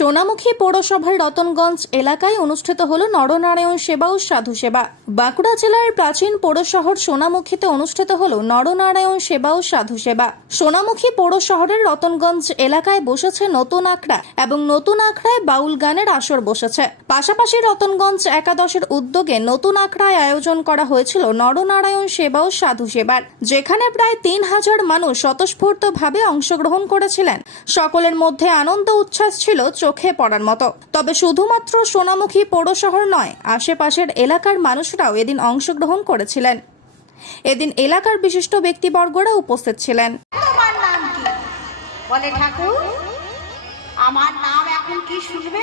সোনামুখী পৌরসভার রতনগঞ্জ এলাকায় অনুষ্ঠিত হল নরনারায়ণ সেবা ও সাধু সেবা। বাঁকুড়া জেলার প্রাচীন পৌরশহর সোনামুখীতে অনুষ্ঠিত হল নরনারায়ণ সেবা ও সাধু সেবা। সোনামুখী পৌর শহরের রতনগঞ্জ এলাকায় বসেছে নতুন আখড়া এবং নতুন আখড়ায় বাউল গানের আসর বসেছে। পাশাপাশি রতনগঞ্জ একাদশের উদ্যোগে নতুন আখড়ায় আয়োজন করা হয়েছিল নরনারায়ণ সেবা ও সাধু সেবার, যেখানে প্রায় তিন হাজার মানুষ স্বতঃস্ফূর্তভাবে অংশগ্রহণ করেছিলেন। সকলের মধ্যে আনন্দ উচ্ছ্বাস ছিল চোখে পড়ার মতো। তবে শুধুমাত্র সোনামুখী পৌরশহর নয়, আশেপাশের এলাকার মানুষরাও এদিন অংশগ্রহণ করেছিলেন। এদিন এলাকার বিশিষ্ট ব্যক্তিবর্গরা উপস্থিত ছিলেন। তোমার নাম কি? বলে ঠাকুর, আমার নাম এখন কি শুনবে?